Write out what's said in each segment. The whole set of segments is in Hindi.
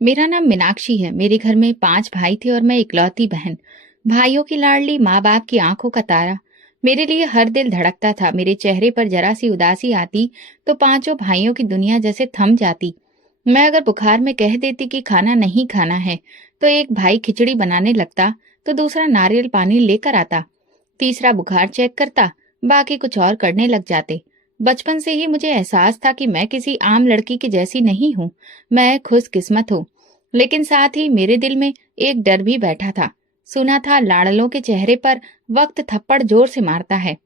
मेरा नाम मीनाक्षी है। मेरे घर में 5 भाई थे और मैं इकलौती बहन। भाइयों की लाडली, माँ बाप की आंखों का तारा। मेरे लिए हर दिल धड़कता था। मेरे चेहरे पर जरा सी उदासी आती तो पांचों भाइयों की दुनिया जैसे थम जाती। मैं अगर बुखार में कह देती कि खाना नहीं खाना है तो एक भाई खिचड़ी बनाने लगता, तो दूसरा नारियल पानी लेकर आता, तीसरा बुखार चेक करता, बाकी कुछ और करने लग जाते। बचपन से ही मुझे एहसास था कि मैं किसी आम लड़की की जैसी नहीं हूँ। मैं खुशकिस्मत हूँ। लेकिन साथ ही मेरे दिल में एक डर भी बैठा था। सुना था लाडलों के चेहरे पर वक्त थप्पड़ जोर से मारता है।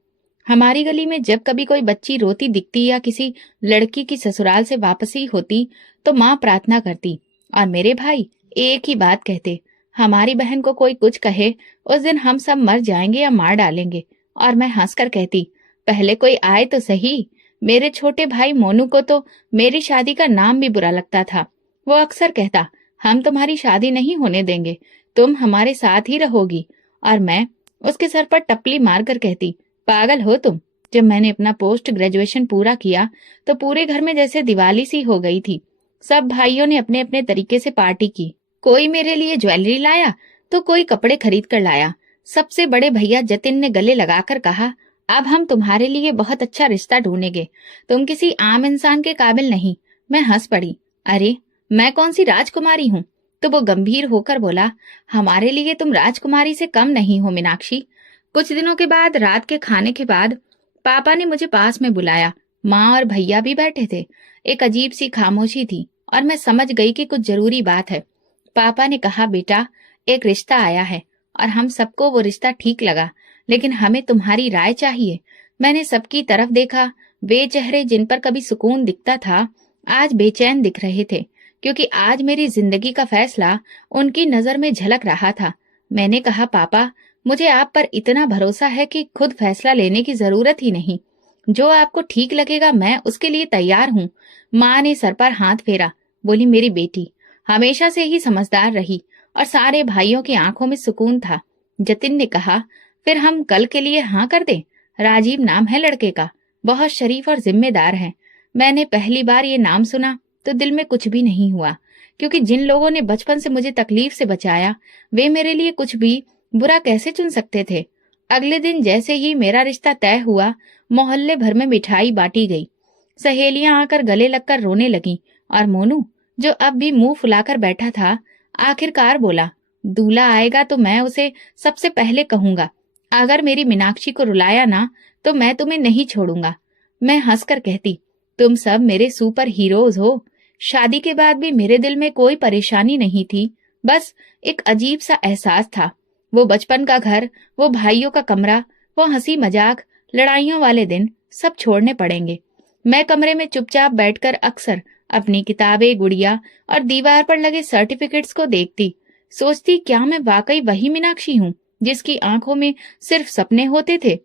हमारी गली में जब कभी कोई बच्ची रोती दिखती या किसी लड़की की ससुराल से वापसी होती तो माँ प्रार्थना करती और मेरे भाई एक ही बात कहते, हमारी बहन को कोई कुछ कहे, उस दिन हम सब मर जाएंगे या मार डालेंगे। और मैं हंसकर कहती, पहले कोई आए तो सही। मेरे छोटे भाई मोनू को तो मेरी शादी का नाम भी बुरा लगता था। वो अक्सर कहता, हम तुम्हारी शादी नहीं होने देंगे, तुम हमारे साथ ही रहोगी। और मैं उसके सर पर टपली मारकर कहती, पागल हो तुम। जब मैंने अपना पोस्ट ग्रेजुएशन पूरा किया तो पूरे घर में जैसे दिवाली सी हो गई थी। सब भाइयों ने अपने अपने तरीके से पार्टी की। कोई मेरे लिए ज्वेलरी लाया तो कोई कपड़े खरीद कर लाया। सबसे बड़े भैया जतिन ने गले लगाकर कहा, अब हम तुम्हारे लिए बहुत अच्छा रिश्ता ढूंढेंगे, तुम किसी आम इंसान के काबिल नहीं। मैं हंस पड़ी, अरे मैं कौन सी राजकुमारी हूँ। तो वो गंभीर होकर बोला, हमारे लिए तुम राजकुमारी से कम नहीं हो मीनाक्षी। कुछ दिनों के बाद रात के खाने के बाद पापा ने मुझे पास में बुलाया। माँ और भैया भी बैठे थे। एक अजीब सी खामोशी थी और मैं समझ गई कि कुछ जरूरी बात है। पापा ने कहा, बेटा एक रिश्ता आया है और हम सबको वो रिश्ता ठीक लगा, लेकिन हमें तुम्हारी राय चाहिए। मैंने सबकी तरफ देखा। वे चेहरे जिन पर कभी सुकून दिखता था आज बेचैन दिख रहे थे, क्योंकि आज मेरी जिंदगी का फैसला उनकी नजर में झलक रहा था। मैंने कहा, पापा मुझे आप पर इतना भरोसा है कि खुद फैसला लेने की जरूरत ही नहीं। जो आपको ठीक लगेगा मैं उसके लिए तैयार हूँ। माँ ने सर पर हाथ फेरा, बोली, मेरी बेटी हमेशा से ही समझदार रही। और सारे भाइयों की आंखों में सुकून था। जतिन ने कहा, फिर हम कल के लिए हाँ कर दें। राजीव नाम है लड़के का, बहुत शरीफ और जिम्मेदार है। मैंने पहली बार ये नाम सुना तो दिल में कुछ भी नहीं हुआ, क्योंकि जिन लोगों ने बचपन से मुझे तकलीफ से बचाया वे मेरे लिए कुछ भी बुरा कैसे चुन सकते थे। अगले दिन जैसे ही मेरा रिश्ता तय हुआ, मोहल्ले भर में मिठाई बांटी गई। सहेलियां आकर गले लगकर रोने लगी और मोनू, जो अब भी मुंह फुलाकर बैठा था, आखिरकार बोला, दूल्हा आएगा तो मैं उसे सबसे पहले कहूंगा, अगर मेरी मीनाक्षी को रुलाया ना तो मैं तुम्हें नहीं छोड़ूंगा। मैं हंसकर कहती, तुम सब मेरे सुपर हीरोज हो। शादी के बाद भी मेरे दिल में कोई परेशानी नहीं थी, बस एक अजीब सा एहसास था। वो बचपन का घर, वो भाइयों का कमरा, वो हंसी मजाक, लड़ाइयों वाले दिन सब छोड़ने पड़ेंगे। मैं कमरे में चुपचाप बैठकर अक्सर अपनी किताबें, गुड़िया और दीवार पर लगे सर्टिफिकेट्स को देखती, सोचती क्या मैं वाकई वही मीनाक्षी हूँ जिसकी आंखों में सिर्फ सपने होते थे।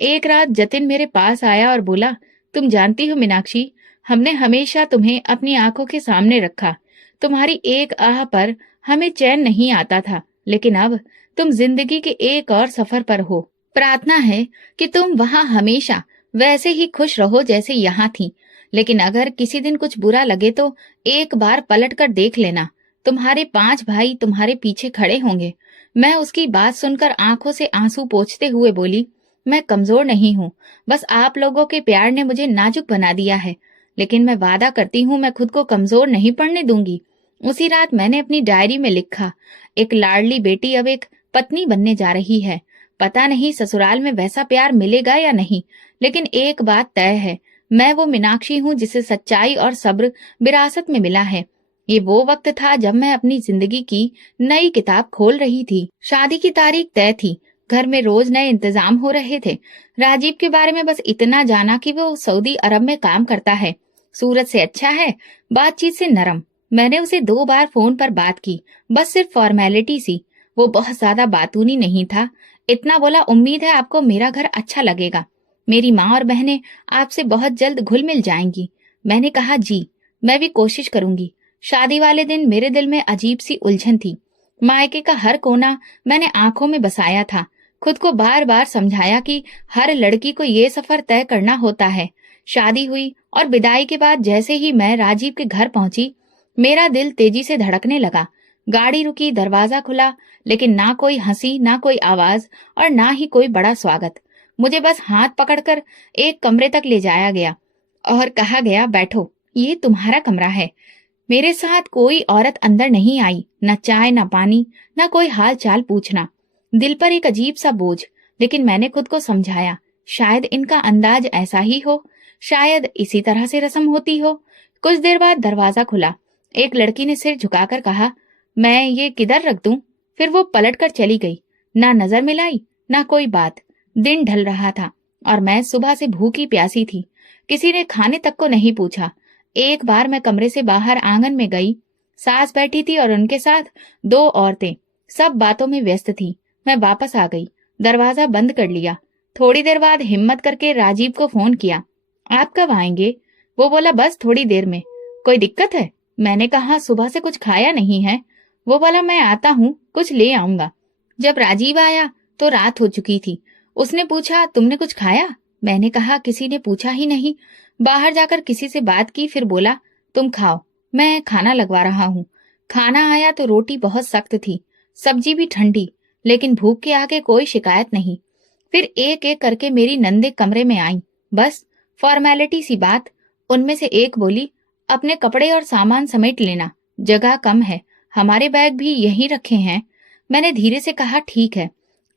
एक रात जतिन मेरे पास आया और बोला, तुम जानती हो मीनाक्षी, हमने हमेशा तुम्हें अपनी आंखों के सामने रखा। तुम्हारी एक आह पर हमें चैन नहीं आता था, लेकिन अब तुम जिंदगी के एक और सफर पर हो। प्रार्थना है कि तुम वहां हमेशा वैसे ही खुश रहो जैसे यहाँ थी। लेकिन अगर किसी दिन कुछ बुरा लगे तो एक बार पलट कर देख लेना, तुम्हारे 5 भाई तुम्हारे पीछे खड़े होंगे। मैं उसकी बात सुनकर आंखों से आंसू पोंछते हुए बोली, मैं कमजोर नहीं हूँ, बस आप लोगों के प्यार ने मुझे नाजुक बना दिया है। लेकिन मैं वादा करती हूँ मैं खुद को कमजोर नहीं पड़ने दूंगी। उसी रात मैंने अपनी डायरी में लिखा, एक लाडली बेटी अब एक पत्नी बनने जा रही है। पता नहीं ससुराल में वैसा प्यार मिलेगा या नहीं, लेकिन एक बात तय है, मैं वो मीनाक्षी हूँ जिसे सच्चाई और सब्र विरासत में मिला है। ये वो वक्त था जब मैं अपनी जिंदगी की नई किताब खोल रही थी। शादी की तारीख तय थी। घर में रोज नए इंतजाम हो रहे थे। राजीव के बारे में बस इतना जाना कि वो सऊदी अरब में काम करता है। सूरत से अच्छा है, बातचीत से नरम। मैंने उसे 2 बार फोन पर बात की, बस सिर्फ फॉर्मेलिटी सी। वो बहुत ज्यादा बातूनी नहीं था। इतना बोला, उम्मीद है आपको मेरा घर अच्छा लगेगा। मेरी माँ और बहनें आपसे बहुत जल्द घुल मिल जाएंगी। मैंने कहा, जी मैं भी कोशिश करूंगी। शादी वाले दिन मेरे दिल में अजीब सी उलझन थी। मायके का हर कोना मैंने आंखों में बसाया था। खुद को बार बार समझाया कि हर लड़की को ये सफर तय करना होता है। शादी हुई और विदाई के बाद जैसे ही मैं राजीव के घर पहुंची, मेरा दिल तेजी से धड़कने लगा। गाड़ी रुकी, दरवाजा खुला, लेकिन ना कोई हंसी, ना कोई आवाज और ना ही कोई बड़ा स्वागत। मुझे बस हाथ पकड़कर एक कमरे तक ले जाया गया और कहा गया, बैठो, ये तुम्हारा कमरा है। मेरे साथ कोई औरत अंदर नहीं आई, न चाय न पानी, न कोई हाल चाल पूछना। दिल पर एक अजीब सा बोझ, लेकिन मैंने खुद को समझाया, शायद इनका अंदाज ऐसा ही हो, शायद इसी तरह से रस्म होती हो। कुछ देर बाद दरवाजा खुला। एक लड़की ने सिर झुकाकर कहा, मैं ये किधर रख दूं? फिर वो पलट कर चली गई। ना नजर मिलाई, ना कोई बात। दिन ढल रहा था और मैं सुबह से भूखी प्यासी थी। किसी ने खाने तक को नहीं पूछा। एक बार मैं कमरे से बाहर आंगन में गई। सास बैठी थी और उनके साथ दो औरतें, सब बातों में व्यस्त थी। मैं वापस आ गई, दरवाजा बंद कर लिया। थोड़ी देर बाद हिम्मत करके राजीव को फोन किया, आप कब आएंगे? वो बोला, बस थोड़ी देर में। कोई दिक्कत है? मैंने कहा, सुबह से कुछ खाया नहीं है। वो बोला, मैं आता हूँ, कुछ ले आऊंगा। जब राजीव आया तो रात हो चुकी थी। उसने पूछा, तुमने कुछ खाया? मैंने कहा, किसी ने पूछा ही नहीं। बाहर जाकर किसी से बात की, फिर बोला, तुम खाओ, मैं खाना लगवा रहा हूँ। खाना आया तो रोटी बहुत सख्त थी, सब्जी भी ठंडी, लेकिन भूख के आगे कोई शिकायत नहीं। फिर एक एक करके मेरी नंदे कमरे में आई। बस फॉर्मेलिटी सी बात। उनमें से एक बोली, अपने कपड़े और सामान समेट लेना, जगह कम है, हमारे बैग भी यहीं रखे हैं। मैंने धीरे से कहा, ठीक है।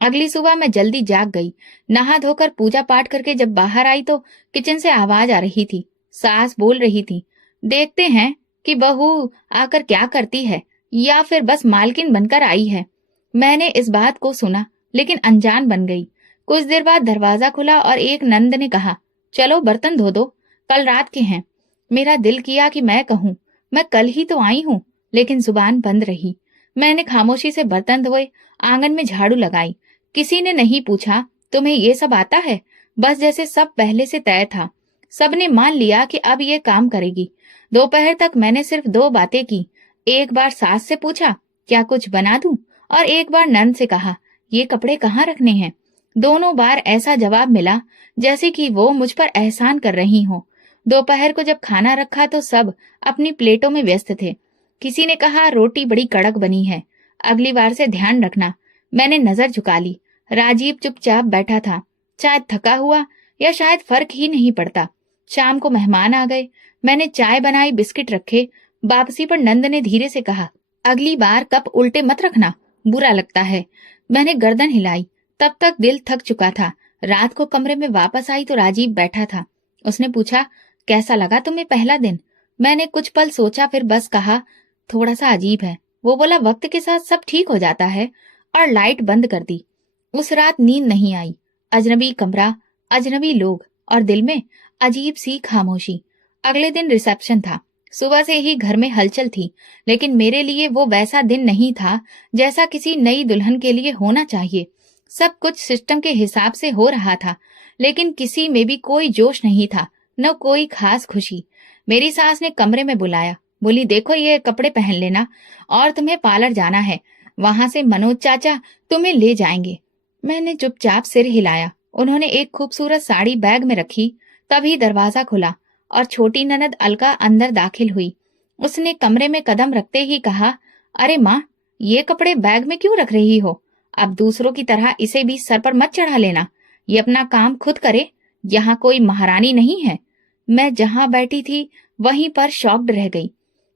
अगली सुबह मैं जल्दी जाग गई। नहा धोकर पूजा पाठ करके जब बाहर आई तो किचन से आवाज आ रही थी। सास बोल रही थी, देखते हैं कि बहू आकर क्या करती है, या फिर बस मालकिन बनकर आई है। मैंने इस बात को सुना, लेकिन अनजान बन गई। कुछ देर बाद दरवाजा खुला और एक नंद ने कहा, चलो बर्तन धो दो, कल रात के हैं। मेरा दिल किया कि मैं कहूँ, मैं कल ही तो आई हूँ, लेकिन जुबान बंद रही। मैंने खामोशी से बर्तन धोए, आंगन में झाड़ू लगाई। किसी ने नहीं पूछा, तुम्हें ये सब आता है? बस जैसे सब पहले से तय था। सबने मान लिया कि अब ये काम करेगी। दोपहर तक मैंने सिर्फ दो बातें की। एक बार सास से पूछा, क्या कुछ बना दूं? और एक बार नंद से कहा, ये कपड़े कहाँ रखने हैं? दोनों बार ऐसा जवाब मिला जैसे कि वो मुझ पर एहसान कर रही हो। दोपहर को जब खाना रखा तो सब अपनी प्लेटों में व्यस्त थे। किसी ने कहा, रोटी बड़ी कड़क बनी है, अगली बार से ध्यान रखना। मैंने नजर झुका ली। राजीव चुपचाप बैठा था, शायद थका हुआ या शायद फर्क ही नहीं पड़ता। शाम को मेहमान आ गए। मैंने चाय बनाई, बिस्किट रखे। वापसी पर नंद ने धीरे से कहा, अगली बार कप उल्टे मत रखना, बुरा लगता है। मैंने गर्दन हिलाई। तब तक दिल थक चुका था। रात को कमरे में वापस आई तो राजीव बैठा था। उसने पूछा, कैसा लगा तुम्हें पहला दिन? मैंने कुछ पल सोचा, फिर बस कहा, थोड़ा सा अजीब है। वो बोला, वक्त के साथ सब ठीक हो जाता है, और लाइट बंद कर दी। उस रात नींद नहीं आई। अजनबी कमरा, अजनबी लोग और दिल में अजीब सी खामोशी। अगले दिन रिसेप्शन था। सुबह से ही घर में हलचल थी, लेकिन मेरे लिए वो वैसा दिन नहीं था जैसा किसी नई दुल्हन के लिए होना चाहिए। सब कुछ सिस्टम के हिसाब से हो रहा था, लेकिन किसी में भी कोई जोश नहीं था, न कोई खास खुशी। मेरी सास ने कमरे में बुलाया, बोली, देखो ये कपड़े पहन लेना, और तुम्हें पार्लर जाना है, वहां से मनोज चाचा तुम्हें ले जाएंगे। मैंने चुपचाप सिर हिलाया। उन्होंने एक खूबसूरत साड़ी बैग में रखी। तभी दरवाजा खुला और छोटी ननद अलका अंदर दाखिल हुई। उसने कमरे में कदम रखते ही कहा, अरे माँ, ये कपड़े बैग में क्यों रख रही हो? अब दूसरों की तरह इसे भी सर पर मत चढ़ा लेना, ये अपना काम खुद करे, यहाँ कोई महारानी नहीं है। मैं जहाँ बैठी थी वहीं पर शॉक्ड रह गई।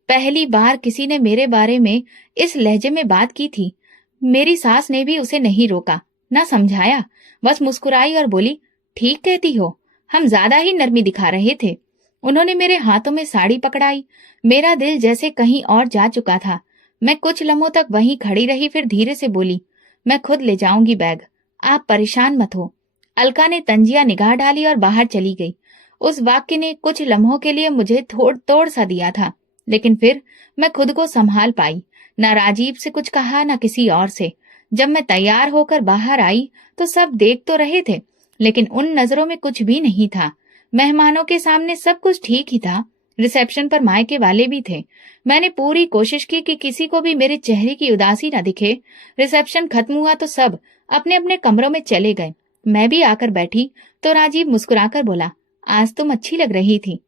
पहली बार किसी ने मेरे बारे में इस लहजे में बात की थी। मेरी सास ने भी उसे नहीं रोका, ना समझाया, बस मुस्कुराई और बोली, ठीक कहती हो, हम ज्यादा ही नरमी दिखा रहे थे। उन्होंने मेरे हाथों में साड़ी पकड़ाई। मेरा दिल जैसे कहीं और जा चुका था। मैं कुछ लम्हों तक वहीं खड़ी रही, फिर धीरे से बोली, मैं खुद ले जाऊंगी बैग, आप परेशान मत हो। अलका ने तंजिया निगाह डाली और बाहर चली गई। उस वाक्य ने कुछ लम्हों के लिए मुझे थोड़ तोड़ सा दिया था, लेकिन फिर मैं खुद को संभाल पाई। न राजीव से कुछ कहा, न किसी और से। जब मैं तैयार होकर बाहर आई तो सब देख तो रहे थे, लेकिन उन नजरों में कुछ भी नहीं था। मेहमानों के सामने सब कुछ ठीक ही था। रिसेप्शन पर मायके वाले भी थे। मैंने पूरी कोशिश की कि किसी को भी मेरे चेहरे की उदासी न दिखे। रिसेप्शन खत्म हुआ तो सब अपने अपने कमरों में चले गए। मैं भी आकर बैठी तो राजीव मुस्कुराकर बोला, आज तुम अच्छी लग रही थी।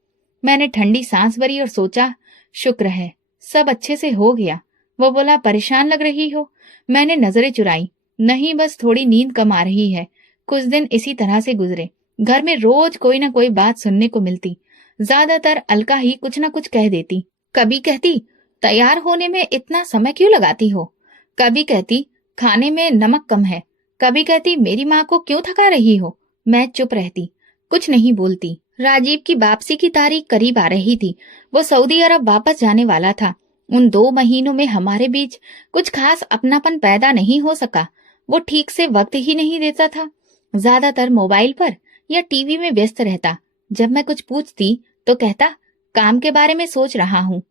मैंने ठंडी सांस भरी और सोचा, शुक्र है सब अच्छे से हो गया। वो बोला, परेशान लग रही हो। मैंने नजरें चुराई। नहीं, बस थोड़ी नींद कम आ रही है। कुछ दिन इसी तरह से गुजरे। घर में रोज कोई ना कोई बात सुनने को मिलती। ज्यादातर अलका ही कुछ ना कुछ कह देती। कभी कहती, तैयार होने में इतना समय क्यों लगाती हो। कभी कहती, खाने में नमक कम है। कभी कहती, मेरी माँ को क्यों थका रही हो। मैं चुप रहती, कुछ नहीं बोलती। राजीव की वापसी की तारीख करीब आ रही थी। वो सऊदी अरब वापस जाने वाला था। उन 2 महीनों में हमारे बीच कुछ खास अपनापन पैदा नहीं हो सका। वो ठीक से वक्त ही नहीं देता था। ज्यादातर मोबाइल पर या टीवी में व्यस्त रहता। जब मैं कुछ पूछती तो कहता, काम के बारे में सोच रहा हूँ।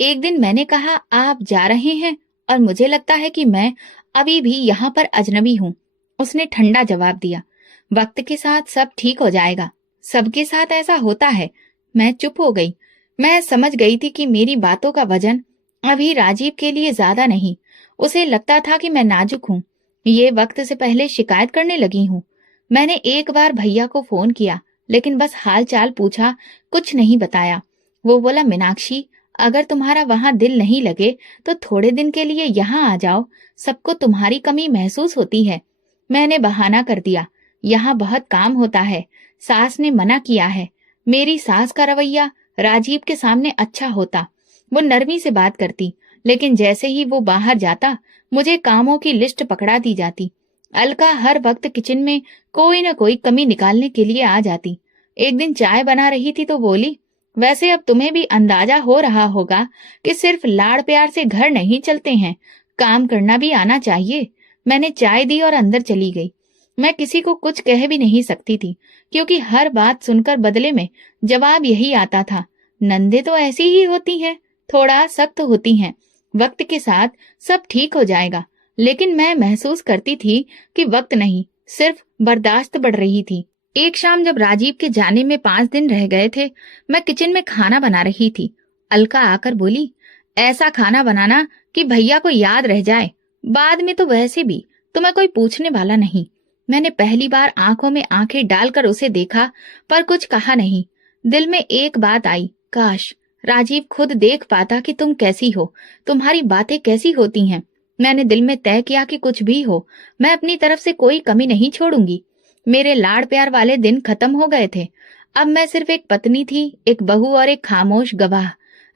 एक दिन मैंने कहा, आप जा रहे हैं और मुझे लगता है कि मैं अभी भी यहाँ पर अजनबी हूँ। उसने ठंडा जवाब दिया, वक्त के साथ सब ठीक हो जाएगा। सबके साथ ऐसा होता है। मैं चुप हो गई। मैं समझ गई थी कि मेरी बातों का वजन अभी राजीव के लिए ज्यादा नहीं। उसे लगता था कि मैं नाजुक हूँ। ये वक्त से पहले शिकायत करने लगी हूँ। मैंने एक बार भैया को फोन किया, लेकिन बस हाल चाल पूछा, कुछ नहीं बताया। वो बोला, मीनाक्षी, अगर तुम्हारा वहां दिल नहीं लगे तो थोड़े दिन के लिए यहाँ आ जाओ। सबको तुम्हारी कमी महसूस होती है। मैंने बहाना कर दिया, यहाँ बहुत काम होता है। सास ने मना किया है। मेरी सास का रवैया राजीव के सामने अच्छा होता। वो नरमी से बात करती, लेकिन जैसे ही वो बाहर जाता मुझे कामों की लिस्ट पकड़ा दी जाती। अलका हर वक्त किचन में कोई न कोई कमी निकालने के लिए आ जाती। एक दिन चाय बना रही थी तो बोली, वैसे अब तुम्हें भी अंदाजा हो रहा होगा कि सिर्फ लाड़ प्यार से घर नहीं चलते हैं, काम करना भी आना चाहिए। मैंने चाय दी और अंदर चली गई। मैं किसी को कुछ कह भी नहीं सकती थी, क्योंकि हर बात सुनकर बदले में जवाब यही आता था, नंदे तो ऐसी ही होती हैं, थोड़ा सख्त होती हैं, वक्त के साथ सब ठीक हो जाएगा। लेकिन मैं महसूस करती थी कि वक्त नहीं, सिर्फ बर्दाश्त बढ़ रही थी। एक शाम जब राजीव के जाने में 5 दिन रह गए थे, मैं किचन में खाना बना रही थी। अलका आकर बोली, ऐसा खाना बनाना कि भैया को याद रह जाए। बाद में तो वैसे भी तुम्हें कोई पूछने वाला नहीं। मैंने पहली बार आंखों में आंखें डालकर उसे देखा, पर कुछ कहा नहीं। दिल में एक बात आई, काश राजीव खुद देख पाता कि तुम कैसी हो, तुम्हारी बातें कैसी होती हैं। मैंने दिल में तय किया कि कुछ भी हो, मैं अपनी तरफ से कोई कमी नहीं छोड़ूंगी। मेरे लाड़ प्यार वाले दिन खत्म हो गए थे। अब मैं सिर्फ एक पत्नी थी, एक बहू और एक खामोश गवाह।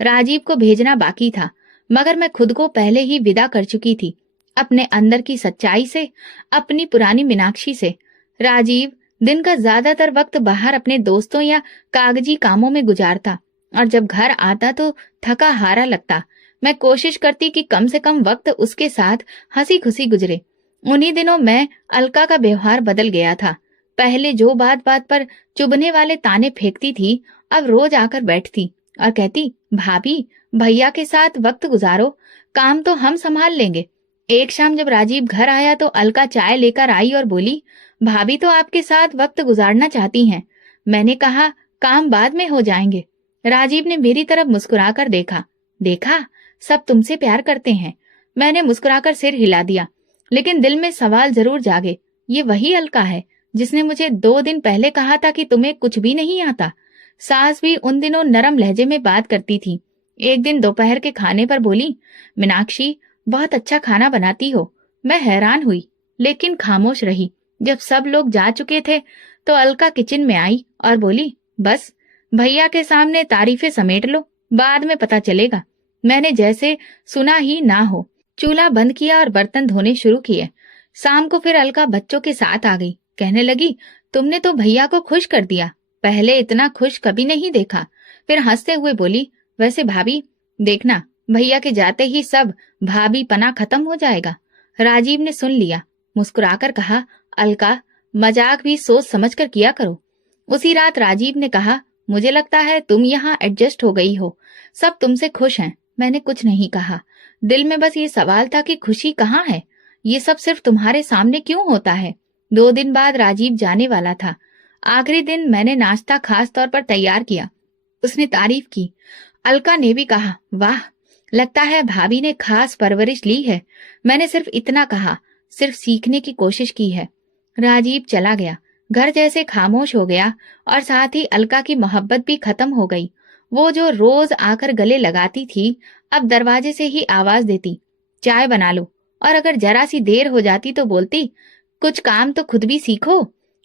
राजीव को भेजना बाकी था, मगर मैं खुद को पहले ही विदा कर चुकी थी, अपने अंदर की सच्चाई से, अपनी पुरानी मीनाक्षी से। राजीव दिन का ज्यादातर वक्त बाहर अपने दोस्तों या कागजी कामों में गुजारता, और जब घर आता तो थका हारा लगता। मैं कोशिश करती कि कम से कम वक्त उसके साथ हंसी खुशी गुजरे। उन्हीं दिनों मैं अलका का व्यवहार बदल गया था। पहले जो बात बात पर चुभने वाले ताने फेंकती थी, अब रोज आकर बैठती और कहती, भाभी, भैया के साथ वक्त गुजारो, काम तो हम संभाल लेंगे। एक शाम जब राजीव घर आया तो अलका चाय लेकर आई और बोली, भाभी तो आपके साथ वक्त गुजारना चाहती हैं। मैंने कहा, काम बाद में हो जाएंगे। राजीव ने मेरी तरफ मुस्कुराकर देखा। देखा, सब तुमसे प्यार करते हैं। मैंने मुस्कुराकर सिर हिला दिया, लेकिन दिल में सवाल जरूर जागे, ये वही अलका है जिसने मुझे 2 दिन पहले कहा था कि तुम्हें कुछ भी नहीं आता। सास भी उन दिनों नरम लहजे में बात करती थी। एक दिन दोपहर के खाने पर बोली, मीनाक्षी, बहुत अच्छा खाना बनाती हो। मैं हैरान हुई, लेकिन खामोश रही। जब सब लोग जा चुके थे तो अलका किचन में आई और बोली, बस भैया के सामने तारीफें समेट लो, बाद में पता चलेगा। मैंने जैसे सुना ही ना हो। चूल्हा बंद किया और बर्तन धोने शुरू किए। शाम को फिर अलका बच्चों के साथ आ गई। कहने लगी, तुमने तो भैया को खुश कर दिया, पहले इतना खुश कभी नहीं देखा। फिर हंसते हुए बोली, वैसे भाभी, देखना, भैया के जाते ही सब भाभी पना खत्म हो जाएगा। राजीव ने सुन लिया, मुस्कुराकर कहा, अलका, मजाक भी सोच समझ कर किया करो। उसी रात राजीव ने कहा, मुझे लगता है तुम यहाँ एडजस्ट हो गई हो, सब तुमसे खुश हैं। मैंने कुछ नहीं कहा। दिल में बस ये सवाल था कि खुशी कहाँ है, ये सब सिर्फ तुम्हारे सामने क्यों होता है। 2 दिन बाद राजीव जाने वाला था। आखिरी दिन मैंने नाश्ता खास तौर पर तैयार किया। उसने तारीफ की। अलका ने भी कहा, वाह, लगता है भाभी ने खास परवरिश ली है। मैंने सिर्फ इतना कहा, सिर्फ सीखने की कोशिश की है। राजीव चला गया। घर जैसे खामोश हो गया और साथ ही अलका की मोहब्बत भी खत्म हो गई। वो जो रोज आकर गले लगाती थी, अब दरवाजे से ही आवाज देती, चाय बना लो। और अगर जरा सी देर हो जाती तो बोलती, कुछ काम तो खुद भी सीखो,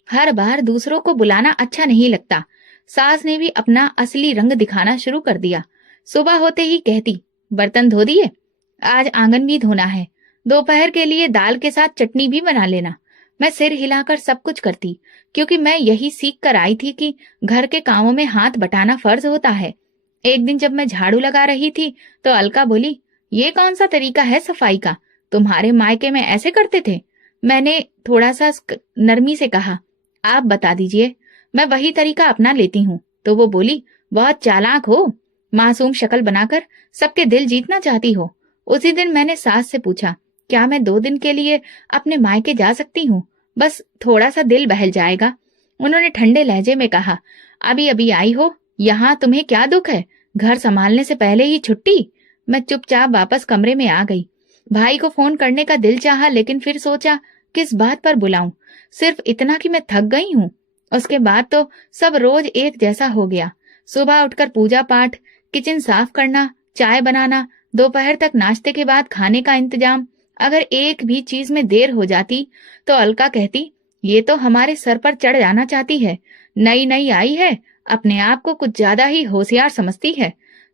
हर बार दूसरों को बुलाना अच्छा नहीं लगता। सास ने भी अपना असली रंग दिखाना शुरू कर दिया। सुबह होते ही कहती, बर्तन धो दिए? आज आंगन भी धोना है। दोपहर के लिए दाल के साथ चटनी भी बना लेना। मैं सिर हिलाकर सब कुछ करती, क्योंकि मैं यही सीख कर आई थी कि घर के कामों में हाथ बटाना फर्ज होता है। एक दिन जब मैं झाड़ू लगा रही थी तो अलका बोली, ये कौन सा तरीका है सफाई का? तुम्हारे मायके में ऐसे करते थे? मैंने थोड़ा सा नरमी से कहा, आप बता दीजिए, मैं वही तरीका अपना लेती हूँ। तो वो बोली, बहुत चालाक हो, मासूम शक्ल बनाकर सबके दिल जीतना चाहती हो। उसी दिन मैंने सास से पूछा, क्या मैं 2 दिन के लिए अपने मायके जा सकती हूँ? बस थोड़ा सा दिल बहल जाएगा। उन्होंने ठंडे लहजे में कहा, अभी अभी आई हो, यहाँ तुम्हें क्या दुख है? घर संभालने से पहले ही छुट्टी? मैं चुपचाप वापस कमरे में आ गई। भाई को फोन करने का दिल चाहा, लेकिन फिर सोचा, किस बात पर बुलाऊं? सिर्फ इतना कि मैं थक गई हूँ। उसके बाद तो सब रोज एक जैसा हो गया। सुबह उठकर पूजा पाठ, किचन साफ करना, चाय बनाना, दोपहर तक नाश्ते के बाद खाने का इंतजाम। अगर एक भी चीज में देर हो जाती तो अलका कहती, ये तो हमारे सर पर चढ़ जाना चाहती है, नई नई आई है, अपने आप को कुछ ज्यादा ही होशियार समझती है।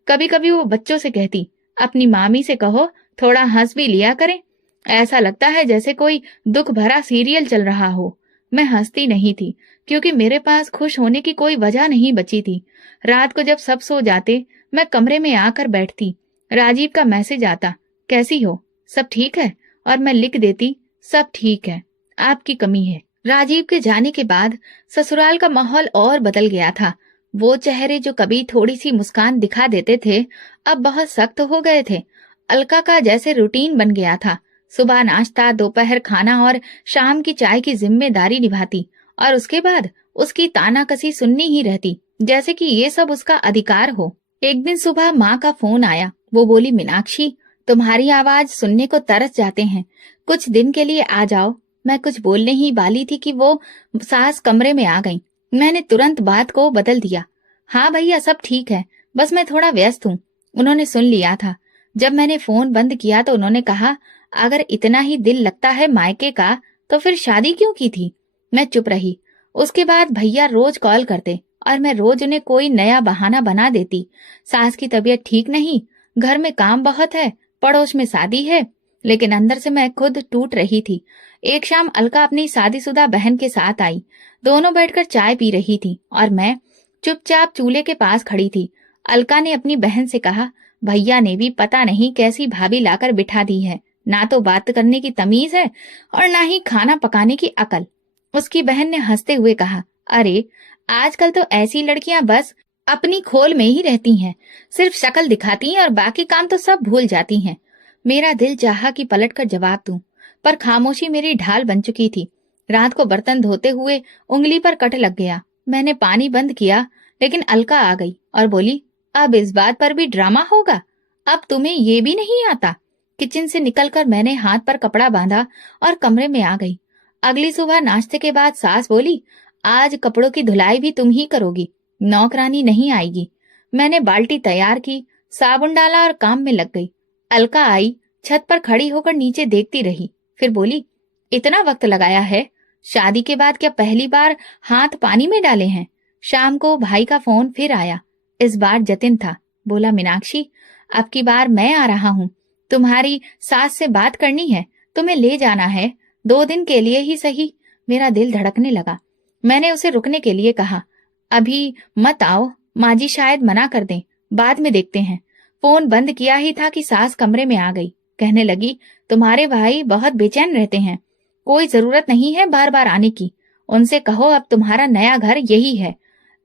कभी कभी वो बच्चों से कहती, अपनी मामी से कहो थोड़ा हंस भी लिया करें। ऐसा लगता है जैसे कोई दुख भरा सीरियल चल रहा हो। मैं हंसती नहीं थी, क्योंकि मेरे पास खुश होने की कोई वजह नहीं बची थी। रात को जब सब सो जाते, मैं कमरे में आकर बैठती। राजीव का मैसेज आता, कैसी हो, सब ठीक है? और मैं लिख देती, सब ठीक है, आपकी कमी है। राजीव के जाने के बाद ससुराल का माहौल और बदल गया था। वो चेहरे जो कभी थोड़ी सी मुस्कान दिखा देते थे, अब बहुत सख्त हो गए थे। अलका का जैसे रूटीन बन गया था। सुबह नाश्ता, दोपहर खाना और शाम की चाय की जिम्मेदारी निभाती, और उसके बाद उसकी तानाकसी सुननी ही रहती, जैसे कि ये सब उसका अधिकार हो। एक दिन सुबह माँ का फोन आया। वो बोली, मीनाक्षी, तुम्हारी आवाज सुनने को तरस जाते हैं, कुछ दिन के लिए आ जाओ। मैं कुछ बोलने ही वाली थी कि वो सास कमरे में आ गई। मैंने तुरंत बात को बदल दिया, हाँ भैया सब ठीक है, बस मैं थोड़ा व्यस्त हूँ। उन्होंने सुन लिया था। जब मैंने फोन बंद किया तो उन्होंने कहा, अगर इतना ही दिल लगता है मायके का तो फिर शादी क्यों की थी? मैं चुप रही। उसके बाद भैया रोज कॉल करते और मैं रोज उन्हें कोई नया बहाना बना देती। सास की तबीयत ठीक नहीं, घर में काम बहुत है, पड़ोस में शादी है, लेकिन अंदर से मैं खुद टूट रही थी। एक शाम अलका अपनी शादीशुदा बहन के साथ आई। दोनों बैठकर चाय पी रही थी और मैं चुपचाप चूल्हे के पास खड़ी थी। अलका ने अपनी बहन से कहा, भैया ने भी पता नहीं कैसी भाभी लाकर बिठा दी है, ना तो बात करने की तमीज है और ना ही खाना पकाने की अकल। उसकी बहन ने हंसते हुए कहा, अरे आजकल तो ऐसी लड़कियां बस अपनी खोल में ही रहती हैं, सिर्फ शक्ल दिखाती हैं और बाकी काम तो सब भूल जाती हैं। मेरा दिल चाहा कि पलटकर जवाब दूं, पर खामोशी मेरी ढाल बन चुकी थी। रात को बर्तन धोते हुए उंगली पर कट लग गया। मैंने पानी बंद किया, लेकिन अलका आ गई और बोली, अब इस बात पर भी ड्रामा होगा? अब तुम्हें ये भी नहीं आता? किचन से निकलकर मैंने हाथ पर कपड़ा बांधा और कमरे में आ गई। अगली सुबह नाश्ते के बाद सास बोली, आज कपड़ों की धुलाई भी तुम ही करोगी, नौकरानी नहीं आएगी। मैंने बाल्टी तैयार की, साबुन डाला और काम में लग गई। अलका आई, छत पर खड़ी होकर नीचे देखती रही, फिर बोली, इतना वक्त लगाया है? शादी के बाद क्या पहली बार हाथ पानी में डाले हैं? शाम को भाई का फोन फिर आया। इस बार जतिन था। बोला, मीनाक्षी, अब की बार मैं आ रहा हूँ, तुम्हारी सास से बात करनी है, तुम्हें ले जाना है, 2 दिन के लिए ही सही। मेरा दिल धड़कने लगा। मैंने उसे रुकने के लिए कहा, अभी मत आओ, माँ जी शायद मना कर दें, बाद में देखते हैं। फोन बंद किया ही था कि सास कमरे में आ गई। कहने लगी, तुम्हारे भाई बहुत बेचैन रहते हैं, कोई जरूरत नहीं है बार बार आने की, उनसे कहो अब तुम्हारा नया घर यही है।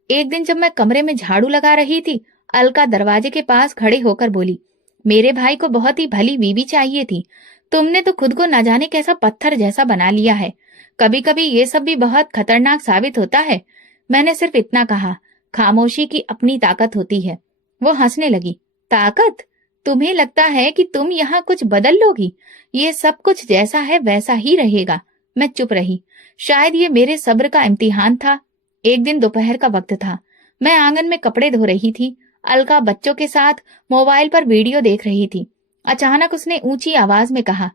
एक दिन जब मैं कमरे में झाड़ू लगा रही थी, अलका दरवाजे के पास खड़े होकर बोली, मेरे भाई को बहुत ही भली बीवी चाहिए थी, तुमने तो खुद को न जाने कैसा पत्थर जैसा बना लिया है। कभी कभी ये सब भी बहुत खतरनाक साबित होता है। मैंने सिर्फ इतना कहा, खामोशी की अपनी ताकत होती है। वो हंसने लगी, ताकत? तुम्हें लगता है कि तुम यहाँ कुछ बदल लोगी? ये सब कुछ जैसा है वैसा ही रहेगा। मैं चुप रही। शायद ये मेरे सब्र का इम्तिहान था। एक दिन दोपहर का वक्त था। मैं आंगन में कपड़े धो रही थी। अलका बच्चों के साथ मोबाइल पर वीडियो देख रही थी। अचानक उसने ऊंची आवाज में कहा,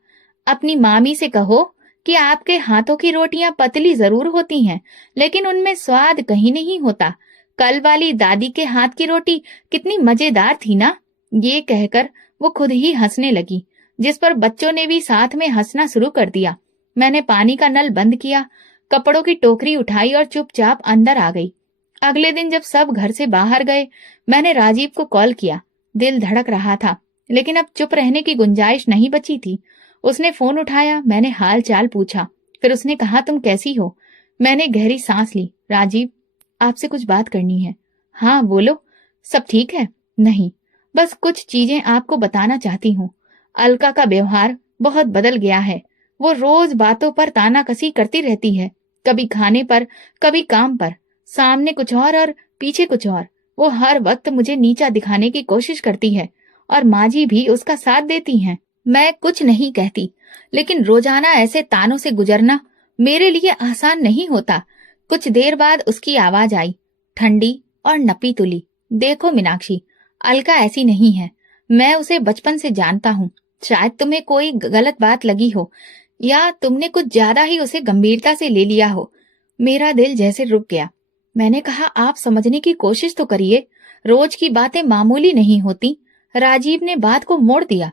अपनी मामी से कहो कि आपके हाथों की रोटियां पतली जरूर होती हैं, लेकिन उनमें स्वाद कहीं नहीं होता। कल वाली दादी के हाथ की रोटी कितनी मजेदार थी ना। ये कहकर वो खुद ही हंसने लगी, जिस पर बच्चों ने भी साथ में हंसना शुरू कर दिया। मैंने पानी का नल बंद किया, कपड़ों की टोकरी उठाई और चुपचाप अंदर आ गई। अगले दिन जब सब घर से बाहर गए, मैंने राजीव को कॉल किया। दिल धड़क रहा था, लेकिन अब चुप रहने की गुंजाइश नहीं बची थी। उसने फोन उठाया, मैंने हाल चाल पूछा। फिर उसने कहा, तुम कैसी हो? मैंने गहरी सांस ली। राजीव, आपसे कुछ बात करनी है। हाँ बोलो। सब ठीक है? नहीं, बस कुछ चीजें आपको बताना चाहती हूँ। अलका का व्यवहार बहुत बदल गया है। वो रोज बातों पर तानाकसी करती रहती है, कभी खाने पर, कभी काम पर। सामने कुछ और पीछे कुछ और। वो हर वक्त मुझे नीचा दिखाने की कोशिश करती है और माँ जी भी उसका साथ देती हैं। मैं कुछ नहीं कहती, लेकिन रोजाना ऐसे तानों से गुजरना मेरे लिए आसान नहीं होता। कुछ देर बाद उसकी आवाज आई, ठंडी और नपी तुली। देखो मीनाक्षी, अलका ऐसी नहीं है। मैं उसे बचपन से जानता हूँ। शायद तुम्हें कोई गलत बात लगी हो, या तुमने कुछ ज्यादा ही उसे गंभीरता से ले लिया हो। मेरा दिल जैसे रुक गया। मैंने कहा, आप समझने की कोशिश तो करिए। रोज की बातें मामूली नहीं होती। राजीव ने बात को मोड़ दिया।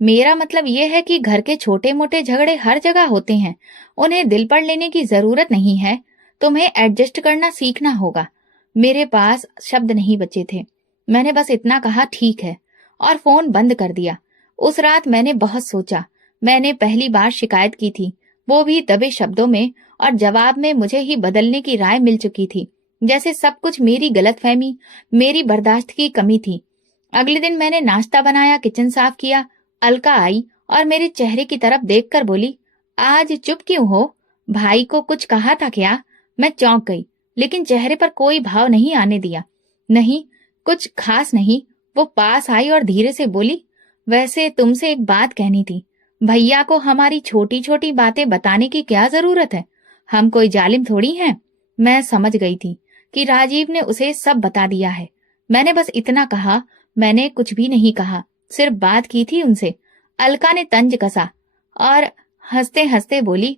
मेरा मतलब यह है कि घर के छोटे मोटे झगड़े हर जगह होते हैं, उन्हें दिल पर लेने की जरूरत नहीं है। तुम्हें एडजस्ट करना सीखना होगा। मेरे पास शब्द नहीं बचे थे। मैंने बस इतना कहा, ठीक है, और फोन बंद कर दिया। उस रात मैंने बहुत सोचा। मैंने पहली बार शिकायत की थी, वो भी दबे शब्दों में, और जवाब में मुझे ही बदलने की राय मिल चुकी थी। जैसे सब कुछ मेरी गलतफहमी, मेरी बर्दाश्त की कमी थी। अगले दिन मैंने नाश्ता बनाया, किचन साफ किया। अलका आई और मेरे चेहरे की तरफ देखकर बोली, आज चुप क्यों हो? भाई को कुछ कहा था क्या? मैं चौंक गई, लेकिन चेहरे पर कोई भाव नहीं आने दिया। नहीं, कुछ खास नहीं। वो पास आई और धीरे से बोली, वैसे तुमसे एक बात कहनी थी। भैया को हमारी छोटी छोटी बातें बताने की क्या जरूरत है? हम कोई जालिम थोड़ी हैं। मैं समझ गई थी कि राजीव ने उसे सब बता दिया है। मैंने बस इतना कहा, मैंने कुछ भी नहीं कहा, सिर्फ बात की थी उनसे। अलका ने तंज कसा और हंसते हंसते बोली,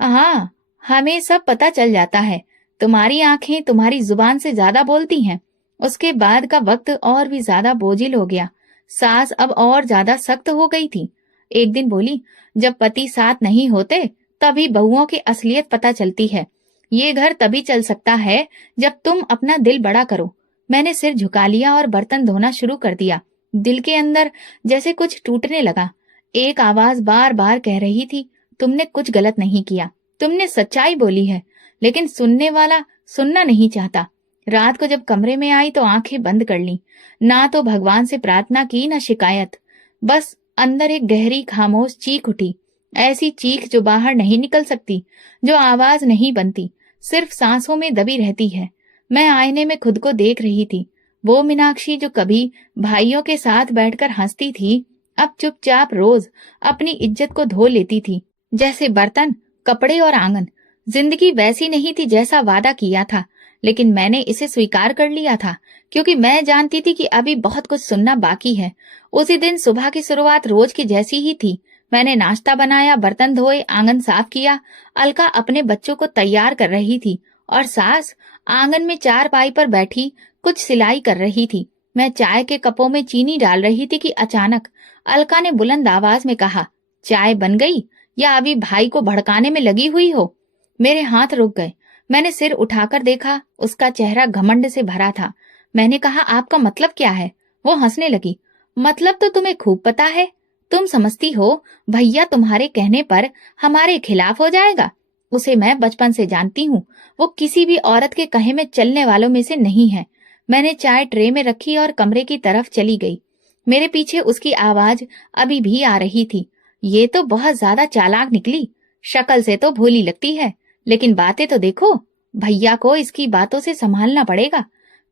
हाँ, हमें सब पता चल जाता है। तुम्हारी आंखें तुम्हारी जुबान से ज्यादा बोलती हैं। उसके बाद का वक्त और भी ज्यादा बोझिल हो गया। सास अब और ज्यादा सख्त हो गई थी। एक दिन बोली, जब पति साथ नहीं होते तभी बहुओं की असलियत पता चलती है। ये घर तभी चल सकता है जब तुम अपना दिल बड़ा करो। मैंने सिर झुका लिया और बर्तन धोना शुरू कर दिया। दिल के अंदर जैसे कुछ टूटने लगा। एक आवाज बार बार कह रही थी, तुमने कुछ गलत नहीं किया, तुमने सच्चाई बोली है। लेकिन सुनने वाला सुनना नहीं चाहता। रात को जब कमरे में आई तो आंखें बंद कर ली। ना तो भगवान से प्रार्थना की, ना शिकायत। बस अंदर एक गहरी खामोश चीख उठी। ऐसी चीख जो बाहर नहीं निकल सकती, जो आवाज नहीं बनती, सिर्फ सांसों में दबी रहती है। मैं आईने में खुद को देख रही थी। वो मीनाक्षी जो कभी भाइयों के साथ बैठकर हंसती थी, अब चुपचाप रोज अपनी इज्जत को धो लेती थी, जैसे बर्तन, कपड़े और आंगन। जिंदगी वैसी नहीं थी जैसा वादा किया था, लेकिन मैंने इसे स्वीकार कर लिया था, क्योंकि मैं जानती थी कि अभी बहुत कुछ सुनना बाकी है। उसी दिन सुबह की शुरुआत रोज की जैसी ही थी। मैंने नाश्ता बनाया, बर्तन धोए, आंगन साफ किया। अलका अपने बच्चों को तैयार कर रही थी और सास आंगन में चारपाई पर बैठी कुछ सिलाई कर रही थी। मैं चाय के कपों में चीनी डाल रही थी कि अचानक अलका ने बुलंद आवाज में कहा, चाय बन गई या अभी भाई को भड़काने में लगी हुई हो? मेरे हाथ रुक गए। मैंने सिर उठाकर देखा, उसका चेहरा घमंड से भरा था। मैंने कहा, आपका मतलब क्या है? वो हंसने लगी। मतलब तो तुम्हें खूब पता है। तुम समझती हो भैया तुम्हारे कहने पर हमारे खिलाफ हो जाएगा। उसे मैं बचपन से जानती हूँ। वो किसी भी औरत के कहे में चलने वालों में से नहीं है। मैंने चाय ट्रे में रखी और कमरे की तरफ चली गई। मेरे पीछे उसकी आवाज अभी भी आ रही थी। ये तो बहुत ज्यादा चालाक निकली। शक्ल से तो भोली लगती है, लेकिन बातें तो देखो। भैया को इसकी बातों से संभालना पड़ेगा।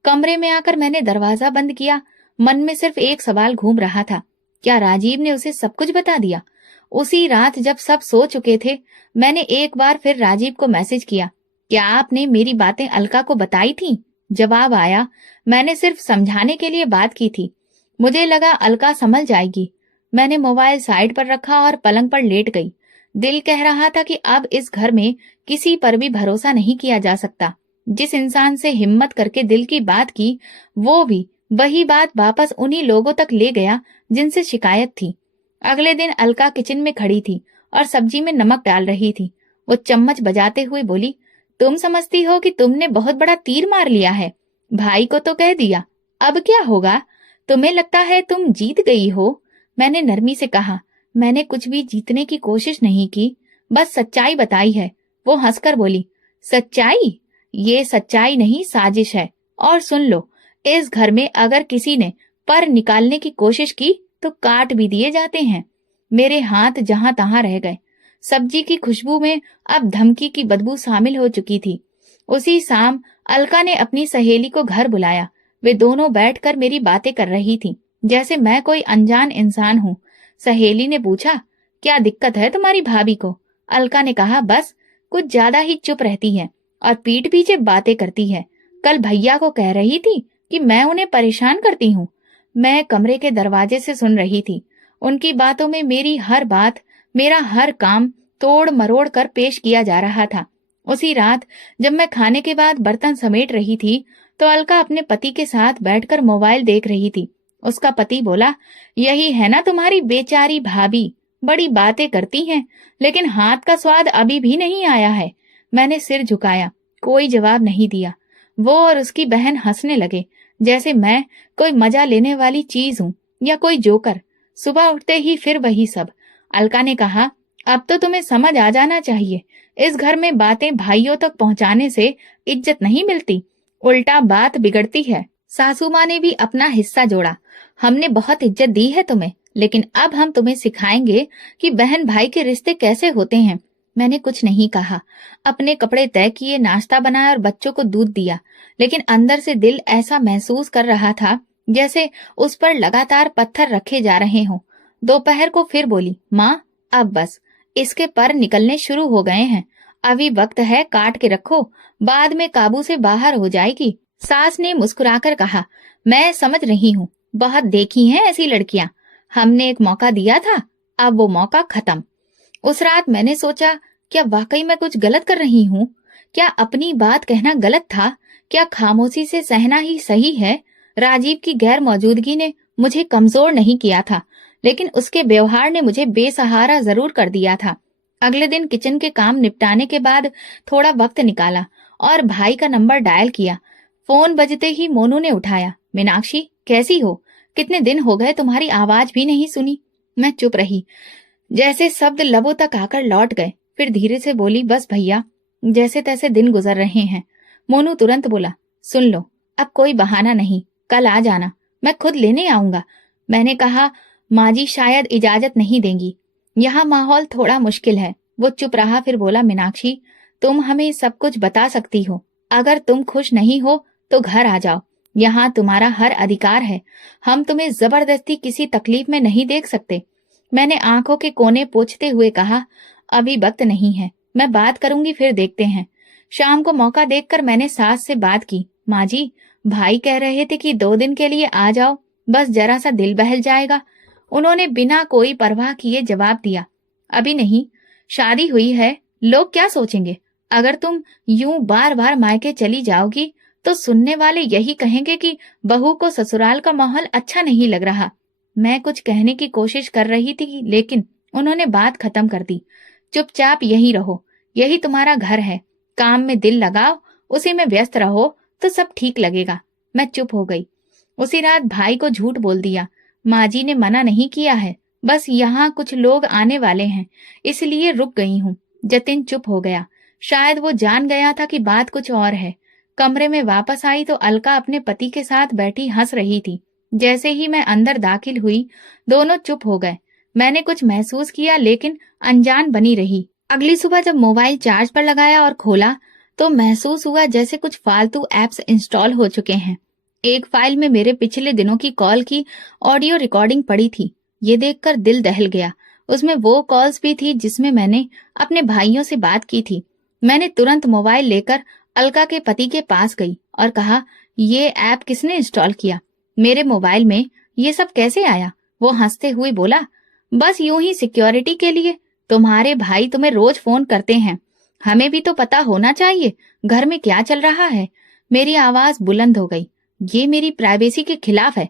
कमरे में आकर मैंने दरवाजा बंद किया। मन में सिर्फ एक सवाल घूम रहा था, क्या राजीव ने उसे सब कुछ बता दिया? उसी रात जब सब सो चुके थे, मैंने एक बार फिर राजीव को मैसेज किया, क्या आपने मेरी बातें अलका को बताई थी? जवाब आया। मैंने सिर्फ समझाने के लिए बात की थी। मुझे लगा अलका संभल जाएगी। मैंने मोबाइल साइड पर रखा और पलंग पर लेट गई। दिल कह रहा था कि अब इस घर में किसी पर भी भरोसा नहीं किया जा सकता। जिस इंसान से हिम्मत करके दिल की बात की, वो भी वही बात वापस उन्हीं लोगों तक ले गया जिनसे शिकायत थी। अगले दिन अलका किचन में खड़ी थी और सब्जी में नमक डाल रही थी। वो चम्मच बजाते हुए बोली, तुम समझती हो कि तुमने बहुत बड़ा तीर मार लिया है। भाई को तो कह दिया, अब क्या होगा? तुम्हें लगता है तुम जीत गई हो? मैंने नरमी से कहा, मैंने कुछ भी जीतने की कोशिश नहीं की, बस सच्चाई बताई है। वो हंसकर बोली, सच्चाई? ये सच्चाई नहीं, साजिश है। और सुन लो, इस घर में अगर किसी ने पर निकालने की कोशिश की तो काट भी दिए जाते हैं। मेरे हाथ जहां तहां रह गए। सब्जी की खुशबू में अब धमकी की बदबू शामिल हो चुकी थी। उसी शाम अलका ने अपनी सहेली को घर बुलाया। वे दोनों बैठकर मेरी बातें कर रही थीं, जैसे मैं कोई अनजान इंसान हूँ। सहेली ने पूछा, क्या दिक्कत है तुम्हारी भाभी को? अलका ने कहा, बस कुछ ज्यादा ही चुप रहती है और पीठ पीछे बातें करती है। कल भैया को कह रही थी कि मैं उन्हें परेशान करती हूँ। मैं कमरे के दरवाजे से सुन रही थी। उनकी बातों में मेरी हर बात, मेरा हर काम तोड़ मरोड़ कर पेश किया जा रहा था। उसी रात जब मैं खाने के बाद बर्तन समेट रही थी तो अलका अपने पति के साथ बैठकर मोबाइल देख रही थी। उसका पति बोला, यही है ना तुम्हारी बेचारी भाभी, बड़ी बातें करती हैं लेकिन हाथ का स्वाद अभी भी नहीं आया है। मैंने सिर झुकाया, कोई जवाब नहीं दिया। वो और उसकी बहन हंसने लगे, जैसे मैं कोई मजा लेने वाली चीज हूँ या कोई जोकर। सुबह उठते ही फिर वही सब। अलका ने कहा, अब तो तुम्हें समझ आ जाना चाहिए, इस घर में बातें भाइयों तक पहुंचाने से इज्जत नहीं मिलती, उल्टा बात बिगड़ती है। सासू माँ ने भी अपना हिस्सा जोड़ा, हमने बहुत इज्जत दी है तुम्हें, लेकिन अब हम तुम्हें सिखाएंगे कि बहन भाई के रिश्ते कैसे होते हैं। मैंने कुछ नहीं कहा, अपने कपड़े तय किए, नाश्ता बनाया और बच्चों को दूध दिया, लेकिन अंदर से दिल ऐसा महसूस कर रहा था जैसे उस पर लगातार पत्थर रखे जा रहे हों। दोपहर को फिर बोली, माँ अब बस, इसके पर निकलने शुरू हो गए हैं, अभी वक्त है, काट के रखो, बाद में काबू से बाहर हो जाएगी। सास ने मुस्कुराकर कहा, मैं समझ रही हूँ, बहुत देखी हैं ऐसी लड़कियां, हमने एक मौका दिया था, अब वो मौका खत्म। उस रात मैंने सोचा, क्या वाकई मैं कुछ गलत कर रही हूँ? क्या अपनी बात कहना गलत था? क्या खामोशी से सहना ही सही है? राजीव की गैर मौजूदगी ने मुझे कमजोर नहीं किया था, लेकिन उसके व्यवहार ने मुझे बेसहारा जरूर कर दिया था। अगले दिन किचन के काम निपटाने के बाद थोड़ा वक्त निकाला और भाई का नंबर डायल किया। फोन बजते ही मोनू ने उठाया, मीनाक्षी कैसी हो? कितने दिन हो गए, तुम्हारी आवाज भी नहीं सुनी। मैं चुप रही, जैसे शब्द लबों तक आकर लौट गए। फिर धीरे से बोली, बस भैया, जैसे तैसे दिन गुजर रहे हैं। मोनू तुरंत बोला, सुन लो, अब कोई बहाना नहीं, कल आ जाना, मैं खुद लेने आऊंगा। मैंने कहा, माँ जी शायद इजाजत नहीं देंगी, यहाँ माहौल थोड़ा मुश्किल है। वो चुप रहा, फिर बोला, मीनाक्षी तुम हमें सब कुछ बता सकती हो, अगर तुम खुश नहीं हो तो घर आ जाओ, यहाँ तुम्हारा हर अधिकार है, हम तुम्हें जबरदस्ती किसी तकलीफ में नहीं देख सकते। मैंने आंखों के कोने पोंछते हुए कहा, अभी वक्त नहीं है, मैं बात करूंगी, फिर देखते हैं। शाम को मौका देखकर मैंने सास से बात की, माँ जी भाई कह रहे थे कि 2 दिन के लिए आ जाओ, बस जरा सा दिल बहल जाएगा। उन्होंने बिना कोई परवाह किए जवाब दिया, अभी नहीं, शादी हुई है, लोग क्या सोचेंगे? अगर तुम यूं बार बार मायके चली जाओगी तो सुनने वाले यही कहेंगे कि बहू को ससुराल का माहौल अच्छा नहीं लग रहा। मैं कुछ कहने की कोशिश कर रही थी, लेकिन उन्होंने बात खत्म कर दी, चुपचाप यहीं रहो, यही तुम्हारा घर है, काम में दिल लगाओ, उसी में व्यस्त रहो तो सब ठीक लगेगा। मैं चुप हो गई। उसी रात भाई को झूठ बोल दिया, माँ जी ने मना नहीं किया है, बस यहाँ कुछ लोग आने वाले हैं, इसलिए रुक गई हूँ। जतिन चुप हो गया, शायद वो जान गया था कि बात कुछ और है। कमरे में वापस आई तो अलका अपने पति के साथ बैठी हंस रही थी। जैसे ही मैं अंदर दाखिल हुई, दोनों चुप हो गए। मैंने कुछ महसूस किया, लेकिन अनजान बनी रही। अगली सुबह जब मोबाइल चार्ज पर लगाया और खोला तो महसूस हुआ जैसे कुछ फालतू एप्स इंस्टॉल हो चुके हैं। एक फाइल में मेरे पिछले दिनों की कॉल की ऑडियो रिकॉर्डिंग पड़ी थी। ये देखकर दिल दहल गया। उसमें वो कॉल्स भी थी जिसमें मैंने अपने भाइयों से बात की थी। मैंने तुरंत मोबाइल लेकर अलका के पति के पास गई और कहा, ये ऐप किसने इंस्टॉल किया? मेरे मोबाइल में ये सब कैसे आया? वो हंसते हुए बोला, बस यूं ही सिक्योरिटी के लिए। तुम्हारे भाई तुम्हें रोज फोन करते हैं, हमें भी तो पता होना चाहिए घर में क्या चल रहा है। मेरी आवाज बुलंद हो गई। ये मेरी प्राइवेसी के खिलाफ है।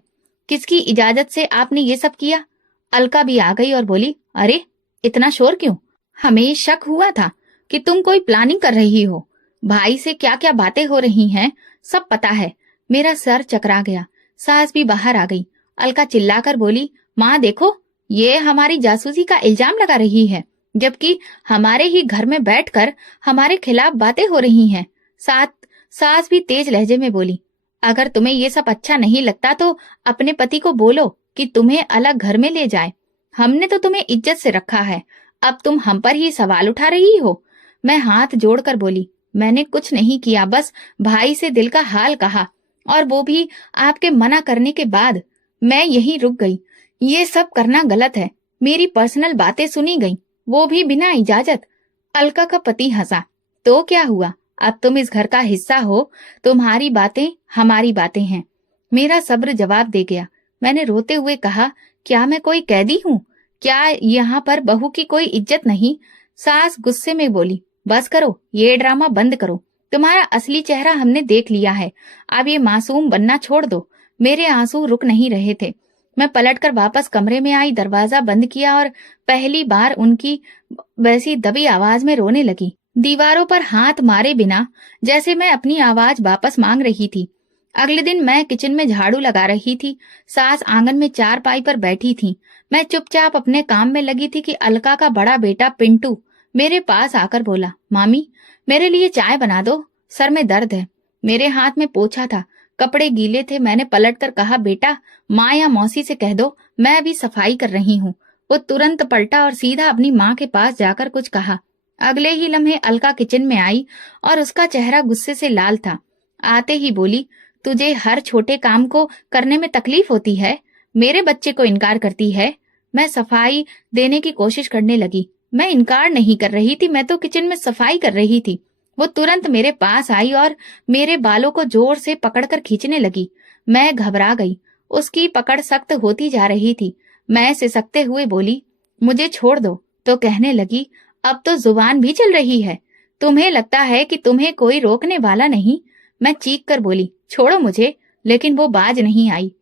किसकी इजाजत से आपने ये सब किया? अलका भी आ गई और बोली, अरे इतना शोर क्यों? हमें शक हुआ था कि तुम कोई प्लानिंग कर रही हो। भाई से क्या क्या बातें हो रही हैं सब पता है। मेरा सर चकरा गया। सास भी बाहर आ गई। अलका चिल्लाकर बोली, माँ देखो, ये हमारी जासूसी का इल्जाम लगा रही है, जबकि हमारे ही घर में बैठकर हमारे खिलाफ बातें हो रही हैं। साथ सास भी तेज लहजे में बोली, अगर तुम्हें ये सब अच्छा नहीं लगता तो अपने पति को बोलो कि तुम्हें अलग घर में ले जाए। हमने तो तुम्हें इज्जत से रखा है, अब तुम हम पर ही सवाल उठा रही हो। मैं हाथ जोड़कर बोली, मैंने कुछ नहीं किया, बस भाई से दिल का हाल कहा, और वो भी आपके मना करने के बाद। मैं यहीं रुक गई। ये सब करना गलत है। मेरी पर्सनल बातें सुनी गई, वो भी बिना इजाजत। अलका का पति हंसा, तो क्या हुआ, अब तुम इस घर का हिस्सा हो, तुम्हारी बातें हमारी बातें हैं। मेरा सब्र जवाब दे गया। मैंने रोते हुए कहा, क्या मैं कोई कैदी हूँ? क्या यहाँ पर बहू की कोई इज्जत नहीं? सास गुस्से में बोली, बस करो, ये ड्रामा बंद करो। तुम्हारा असली चेहरा हमने देख लिया है, अब ये मासूम बनना छोड़ दो। मेरे आंसू रुक नहीं रहे थे। मैं पलटकर वापस कमरे में आई, दरवाजा बंद किया और पहली बार उनकी वैसी दबी आवाज में रोने लगी, दीवारों पर हाथ मारे बिना, जैसे मैं अपनी आवाज वापस मांग रही थी। अगले दिन मैं किचन में झाड़ू लगा रही थी। सास आंगन में चारपाई पर बैठी थी। मैं चुपचाप अपने काम में लगी थी कि अलका का बड़ा बेटा पिंटू मेरे पास आकर बोला, मामी मेरे लिए चाय बना दो, सर में दर्द है। मेरे हाथ में पोछा था, कपड़े गीले थे। मैंने पलटकर कहा, बेटा माँ या मौसी से कह दो, मैं अभी सफाई कर रही हूँ। वो तुरंत पलटा और सीधा अपनी माँ के पास जाकर कुछ कहा। अगले ही लम्हे अलका किचन में आई और उसका चेहरा गुस्से से लाल था। आते ही बोली, तुझे हर छोटे काम को करने में तकलीफ होती है, मेरे बच्चे को इनकार करती है। मैं सफाई देने की कोशिश करने लगी। मैं इनकार नहीं कर रही थी, मैं तो किचन में सफाई कर रही थी। वो तुरंत मेरे पास आई और मेरे बालों को जोर से पकड़कर खींचने लगी। मैं घबरा गई। उसकी पकड़ सख्त होती जा रही थी। मैं सिसकते हुए बोली, मुझे छोड़ दो। तो कहने लगी, अब तो जुबान भी चल रही है, तुम्हें लगता है कि तुम्हें कोई रोकने वाला नहीं। मैं चीख कर बोली, छोड़ो मुझे, लेकिन वो बाज नहीं आई।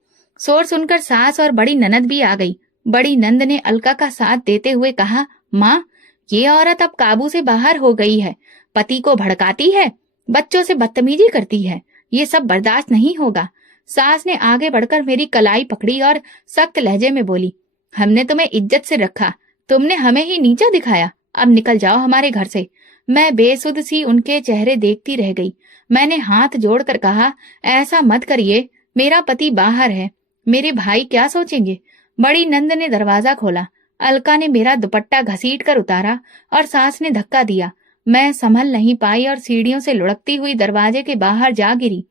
शोर सुनकर सास और बड़ी ननद भी आ गई। बड़ी नंद ने अलका का साथ देते हुए कहा, माँ ये औरत अब काबू से बाहर हो गई है, पति को भड़काती है, बच्चों से बदतमीजी करती है, ये सब बर्दाश्त नहीं होगा। सास ने आगे बढ़कर मेरी कलाई पकड़ी और सख्त लहजे में बोली, हमने तुम्हें इज्जत से रखा, तुमने हमें ही नीचा दिखाया, अब निकल जाओ हमारे घर से। मैं बेसुध सी उनके चेहरे देखती रह गई। मैंने हाथ जोड़कर कहा, ऐसा मत करिए, मेरा पति बाहर है, मेरे भाई क्या सोचेंगे। बड़ी नंद ने दरवाजा खोला। अलका ने मेरा दुपट्टा घसीट कर उतारा और सास ने धक्का दिया। मैं संभल नहीं पाई और सीढ़ियों से लुढ़कती हुई दरवाजे के बाहर जा गिरी।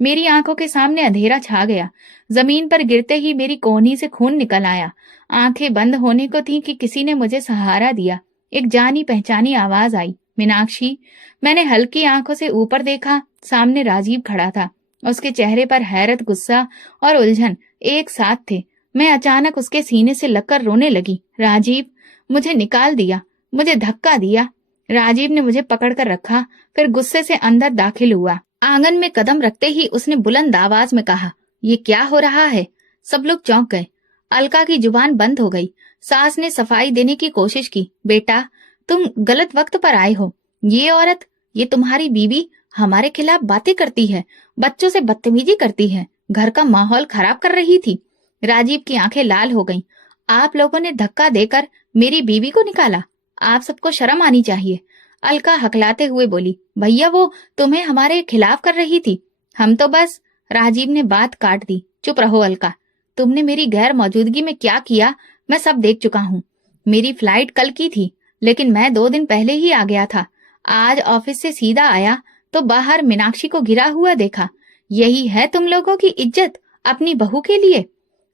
मेरी आंखों के सामने अंधेरा छा गया। जमीन पर गिरते ही मेरी कोहनी से खून निकल आया। आंखें बंद होने को थी कि किसी ने मुझे सहारा दिया। एक जानी पहचानी आवाज आई, मीनाक्षी। मैंने हल्की आंखों से ऊपर देखा। सामने राजीव खड़ा था। उसके चेहरे पर हैरत, गुस्सा और उलझन एक साथ थे। मैं अचानक उसके सीने से लगकर रोने लगी। राजीव, मुझे निकाल दिया, मुझे धक्का दिया। राजीव ने मुझे पकड़कर रखा, फिर गुस्से से अंदर दाखिल हुआ। आंगन में कदम रखते ही उसने बुलंद आवाज में कहा, ये क्या हो रहा है? सब लोग चौंक गए। अलका की जुबान बंद हो गई। सास ने सफाई देने की कोशिश की। बेटा, तुम गलत वक्त पर आए हो। ये औरत, ये तुम्हारी बीवी हमारे खिलाफ बातें करती है, बच्चों से बदतमीजी करती है, घर का माहौल खराब कर रही थी। राजीव की आंखें लाल हो गईं। आप लोगों ने धक्का देकर मेरी बीवी को निकाला, आप सबको शर्म आनी चाहिए। अलका हकलाते हुए बोली, भैया वो तुम्हें हमारे खिलाफ कर रही थी, हम तो बस। राजीव ने बात काट दी, चुप रहो अलका, तुमने मेरी गैर मौजूदगी में क्या किया मैं सब देख चुका हूँ। मेरी फ्लाइट कल की थी, लेकिन मैं 2 दिन पहले ही आ गया था। आज ऑफिस से सीधा आया तो बाहर मीनाक्षी को गिरा हुआ देखा। यही है तुम लोगों की इज्जत अपनी बहू के लिए?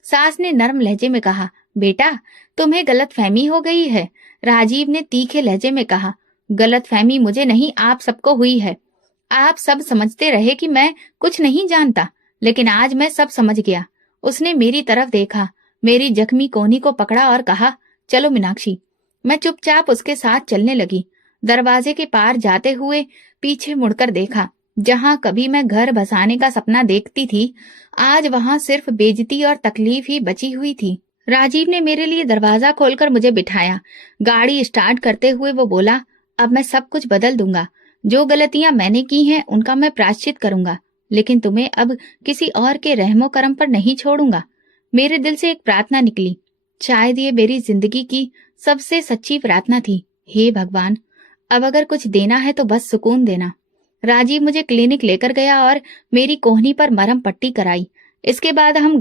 सास ने नरम लहजे में कहा, बेटा तुम्हें गलतफहमी हो गई है। राजीव ने तीखे लहजे में कहा, गलतफहमी मुझे नहीं, आप सबको हुई है। आप सब समझते रहे कि मैं कुछ नहीं जानता, लेकिन आज मैं सब समझ गया। उसने मेरी तरफ देखा, मेरी जख्मी कोहनी को पकड़ा और कहा, चलो मीनाक्षी। मैं चुपचाप उसके साथ चलने लगी। दरवाजे के पार जाते हुए पीछे मुड़कर देखा। जहां कभी मैं घर बसाने का सपना देखती थी, आज वहां सिर्फ बेइज्जती और तकलीफ ही बची हुई थी। राजीव ने मेरे लिए दरवाजा खोलकर मुझे बिठाया। गाड़ी स्टार्ट करते हुए वो बोला, अब मैं सब कुछ बदल दूंगा। जो गलतियां मैंने की हैं उनका मैं प्रायश्चित करूंगा, लेकिन तुम्हें अब किसी और के रहमो करम पर नहीं छोड़ूंगा। मेरे दिल से एक प्रार्थना निकली। शायद ये मेरी जिंदगी की सबसे सच्ची प्रार्थना थी। हे भगवान, अब अगर कुछ देना है तो बस सुकून देना। राजीव मुझे क्लिनिक लेकर गया और मेरी कोहनी पर मरहम पट्टी कराई। इसके बाद हम